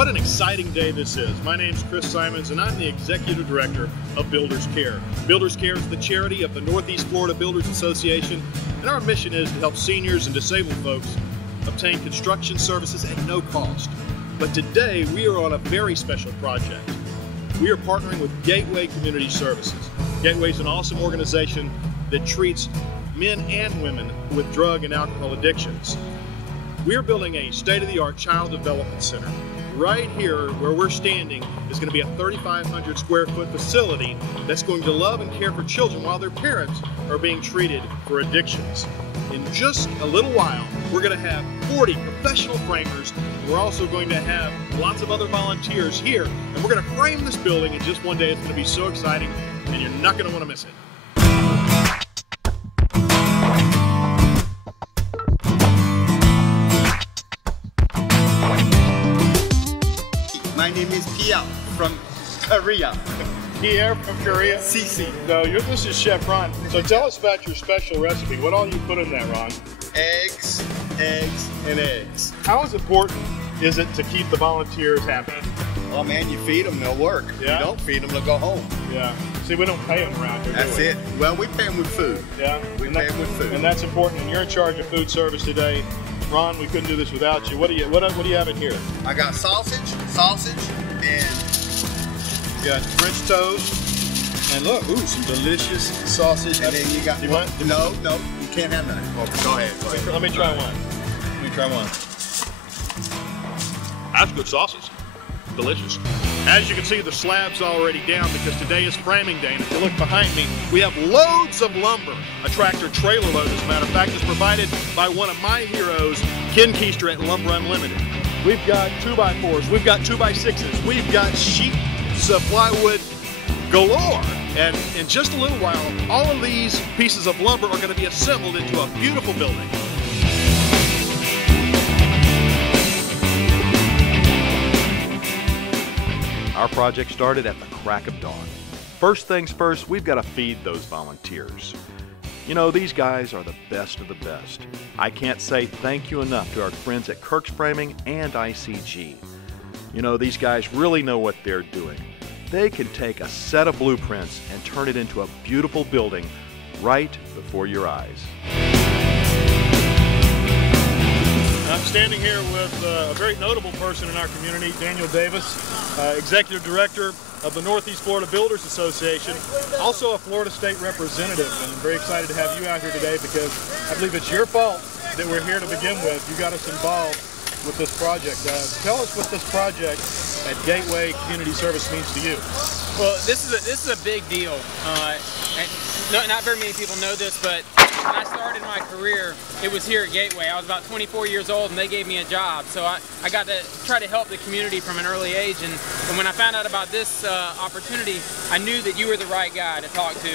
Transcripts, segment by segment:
What an exciting day this is. My name's Chris Simons and I'm the Executive Director of Builders Care. Builders Care is the charity of the Northeast Florida Builders Association, and our mission is to help seniors and disabled folks obtain construction services at no cost. But today we are on a very special project. We are partnering with Gateway Community Services. Gateway is an awesome organization that treats men and women with drug and alcohol addictions. We are building a state-of-the-art child development center. Right here where we're standing is going to be a 3,500 square foot facility that's going to love and care for children while their parents are being treated for addictions. In just a little while, we're going to have 40 professional framers. We're also going to have lots of other volunteers here, and we're going to frame this building in just one day. It's going to be so exciting, and you're not going to want to miss it. My name is Pierre from Korea. Pierre from Korea? CC. No, this is Chef Ron. So tell us about your special recipe. What all you put in that, Ron? Eggs, eggs, and eggs. How important is it to keep the volunteers happy? Oh man, you feed them, they'll work. Yeah. You don't feed them, they'll go home. Yeah. See, we don't pay them around here, That's do we? it. Well, we pay them with food. Yeah. We pay them with food. And that's important. And you're in charge of food service today. Ron, we couldn't do this without you. What do you have in here? I got sausage, and You got French toast. And look, ooh, some delicious sausage. then you got. Do you want? No, you can't have none. Oh, go ahead. Let me try one. Let me try one. That's good sausage. Delicious. As you can see, the slab's already down because today is framing day. And if you look behind me, we have loads of lumber. A tractor trailer load, as a matter of fact, is provided by one of my heroes, Ken Keister at Lumber Unlimited. We've got 2x4s, we've got 2x6s, we've got sheets of plywood galore. And in just a little while, all of these pieces of lumber are going to be assembled into a beautiful building. Our project started at the crack of dawn. First things first, we've got to feed those volunteers. You know, these guys are the best of the best. I can't say thank you enough to our friends at Kirk's Framing and ICG. You know, these guys really know what they're doing. They can take a set of blueprints and turn it into a beautiful building right before your eyes. I'm standing here with a very notable person in our community, Daniel Davis, Executive Director of the Northeast Florida Builders Association, also a Florida State Representative, and I'm very excited to have you out here today because I believe it's your fault that we're here to begin with. You got us involved with this project. Tell us what this project at Gateway Community Service means to you. Well, this is a big deal. Not very many people know this, but when I started my career, it was here at Gateway. I was about 24 years old and they gave me a job. So I got to try to help the community from an early age. And when I found out about this opportunity, I knew that you were the right guy to talk to.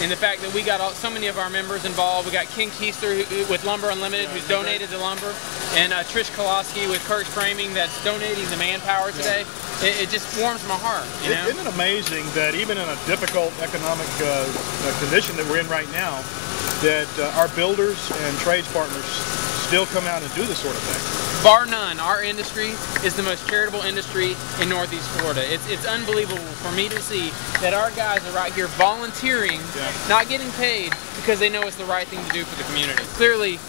And the fact that we got so many of our members involved. We got Ken Keister with Lumber Unlimited, who's donated the lumber, and Trish Koloski with Kirk's Framing that's donating the manpower today. It just warms my heart, you know? Isn't it amazing that even in a difficult economic condition that we're in right now, that our builders and trades partners still come out and do this sort of thing? Bar none, our industry is the most charitable industry in Northeast Florida. It's unbelievable for me to see that our guys are right here volunteering, not getting paid, because they know it's the right thing to do for the community. Clearly,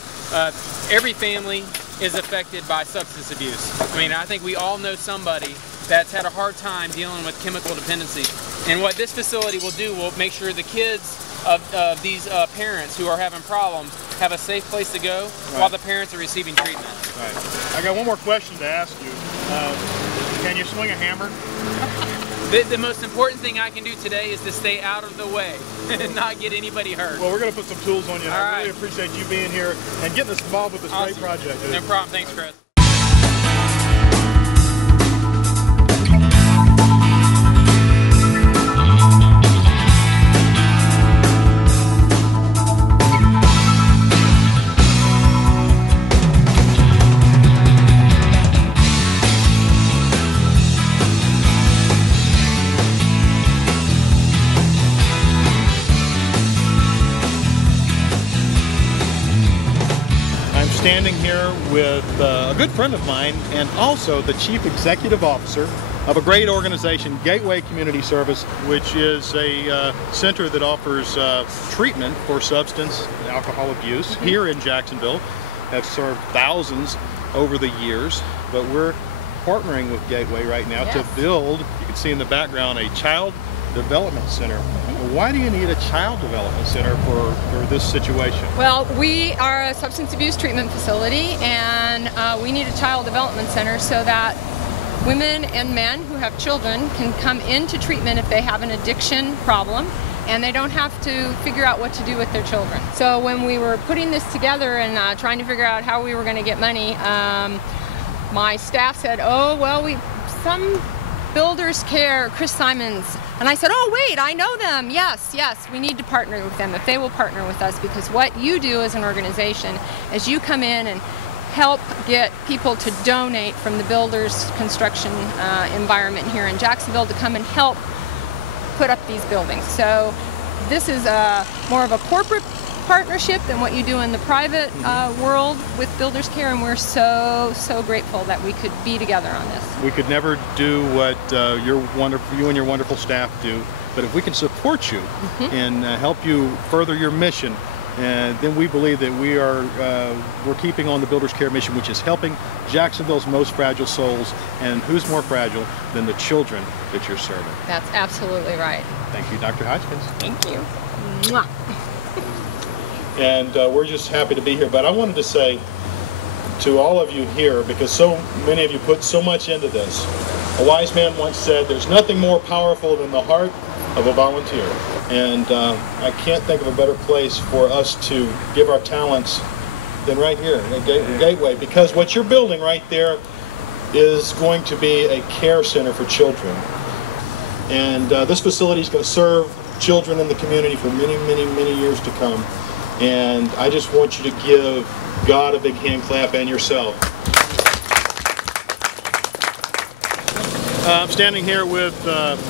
every family is affected by substance abuse. I mean, I think we all know somebody that's had a hard time dealing with chemical dependency. And what this facility will do will make sure the kids of these parents who are having problems have a safe place to go while the parents are receiving treatment. Right. I got one more question to ask you. Can you swing a hammer? The most important thing I can do today is to stay out of the way and not get anybody hurt. Well, we're going to put some tools on you. All I right. really appreciate you being here and getting us involved with this great project. No problem. Thanks, Chris. standing here with a good friend of mine and also the Chief Executive Officer of a great organization, Gateway Community Service, which is a center that offers treatment for substance and alcohol abuse here in Jacksonville. Have served thousands over the years, but we're partnering with Gateway right now to build, you can see in the background, a child development center. Why do you need a child development center for this situation? Well, we are a substance abuse treatment facility, and we need a child development center so that women and men who have children can come into treatment if they have an addiction problem, and they don't have to figure out what to do with their children. So when we were putting this together and trying to figure out how we were going to get money, my staff said, oh, well, some Builders Care, Chris Simons. And I said, oh, wait, I know them. Yes, we need to partner with them if they will partner with us, because what you do as an organization is you come in and help get people to donate from the builders construction environment here in Jacksonville to come and help put up these buildings. So this is more of a corporate partnership than what you do in the private world with Builders Care, and we're so grateful that we could be together on this. We could never do what you and your wonderful staff do, but if we can support you and help you further your mission, then we believe that we're keeping on the Builders Care mission, which is helping Jacksonville's most fragile souls. And who's more fragile than the children that you're serving? That's absolutely right. Thank you, Dr. Hodgkins. Thank you. Mwah. And we're just happy to be here. But I wanted to say to all of you here, because so many of you put so much into this, a wise man once said, there's nothing more powerful than the heart of a volunteer. And I can't think of a better place for us to give our talents than right here at Gateway, because what you're building right there is going to be a care center for children. And this facility is going to serve children in the community for many years to come. And I just want you to give God a big hand clap and yourself. I'm standing here with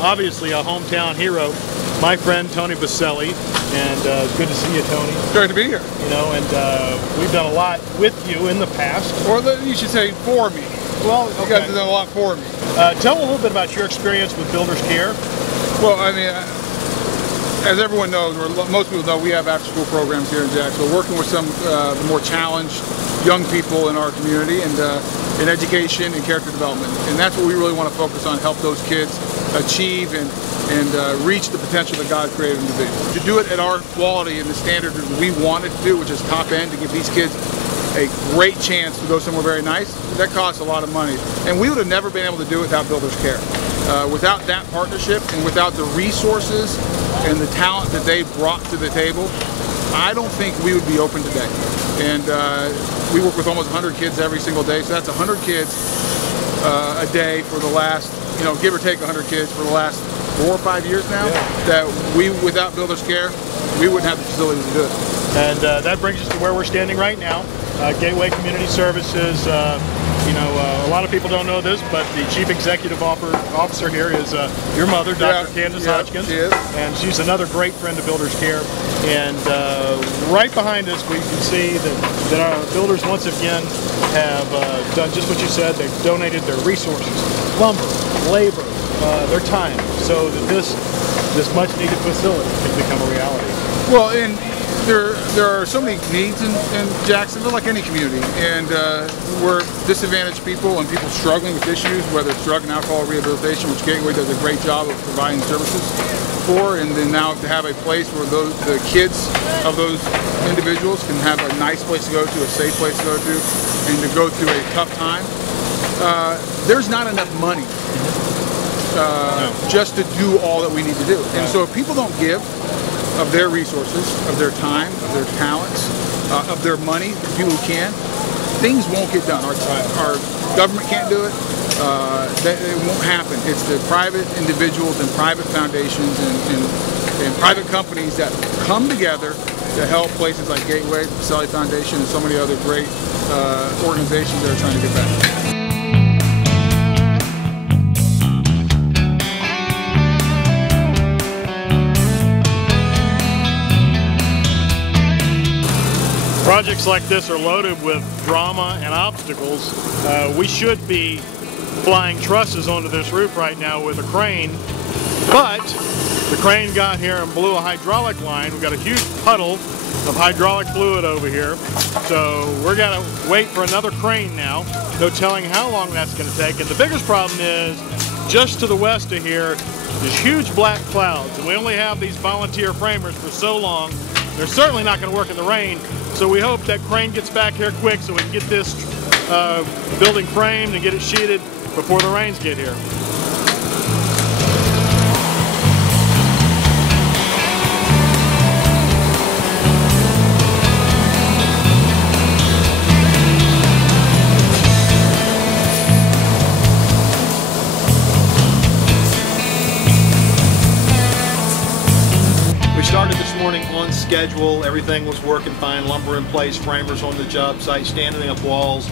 obviously a hometown hero, my friend Tony Baselli, and good to see you, Tony. Great to be here. You know, and we've done a lot with you in the past. Or you should say for me. Well, okay. You guys have done a lot for me. Tell a little bit about your experience with Builders Care. Well, I mean, as everyone knows, or most people know, we have after-school programs here in Jacksonville, working with some the more challenged young people in our community, and in education and character development. And that's what we really want to focus on, help those kids achieve and reach the potential that God created them to be. To do it at our quality and the standard that we wanted to do, which is top end, to give these kids a great chance to go somewhere very nice, that costs a lot of money. And we would have never been able to do it without Builders Care. Without that partnership and without the resources and the talent that they brought to the table, I don't think we would be open today. And we work with almost 100 kids every single day, so that's 100 kids a day for the last, give or take 100 kids for the last 4 or 5 years now, that we, without Builders Care, we wouldn't have the facility to do it. And that brings us to where we're standing right now. Gateway Community Services, a lot of people don't know this, but the Chief Executive Officer here is your mother, Dr. Candace Hodgkins. She is. And she's another great friend of Builders Care. And right behind us, we can see that our builders once again have done just what you said. They've donated their resources, lumber, labor, their time, so that this much needed facility can become a reality. Well, and there are so many needs in Jacksonville, like any community, and we're disadvantaged people and people struggling with issues, whether it's drug and alcohol rehabilitation, which Gateway does a great job of providing services for, and then now to have a place where the kids of those individuals can have a nice place to go to, a safe place to go to, and to go through a tough time. There's not enough money just to do all that we need to do. And so if people don't give of their resources, of their time, of their talents, of their money, the people who can, things won't get done. Our government can't do it. It won't happen. It's the private individuals and private foundations and private companies that come together to help places like Gateway, the Baselli Foundation, and so many other great organizations that are trying to get back. Projects like this are loaded with drama and obstacles. We should be flying trusses onto this roof right now with a crane, but the crane got here and blew a hydraulic line. We've got a huge puddle of hydraulic fluid over here, so we're gonna wait for another crane now. No telling how long that's gonna take. And the biggest problem is, just to the west of here, there's huge black clouds, and we only have these volunteer framers for so long. They're certainly not gonna work in the rain, so we hope that crane gets back here quick so we can get this building framed and get it sheeted before the rains get here. We started this morning on schedule. Everything was working fine. Lumber in place, framers on the job site, standing up walls.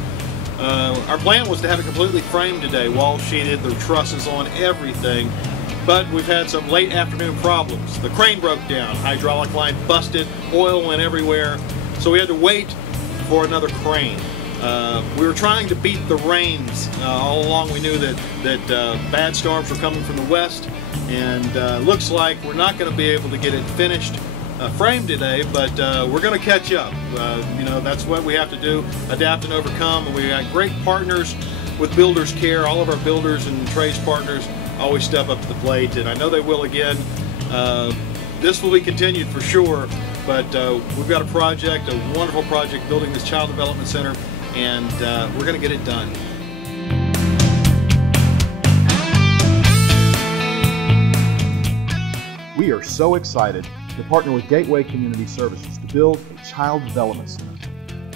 Our plan was to have it completely framed today, wall sheeted, the trusses on, everything. But we've had some late afternoon problems. The crane broke down, hydraulic line busted, oil went everywhere. So we had to wait for another crane. We were trying to beat the rains. All along we knew that bad storms were coming from the west, and looks like we're not going to be able to get it finished framed today, but we're going to catch up. You know, that's what we have to do, adapt and overcome. And we got great partners with Builders Care. All of our builders and trades partners always step up to the plate, and I know they will again. This will be continued for sure, but we've got a project, a wonderful project, building this Child Development Center, and we're going to get it done. We are so excited to partner with Gateway Community Services to build a Child Development Center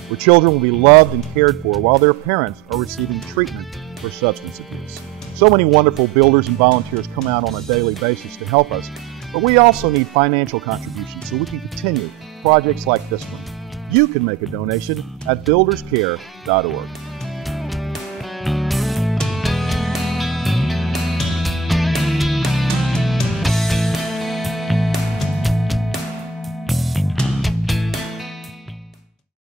where children will be loved and cared for while their parents are receiving treatment for substance abuse. So many wonderful builders and volunteers come out on a daily basis to help us, but we also need financial contributions so we can continue projects like this one. You can make a donation at builderscare.org.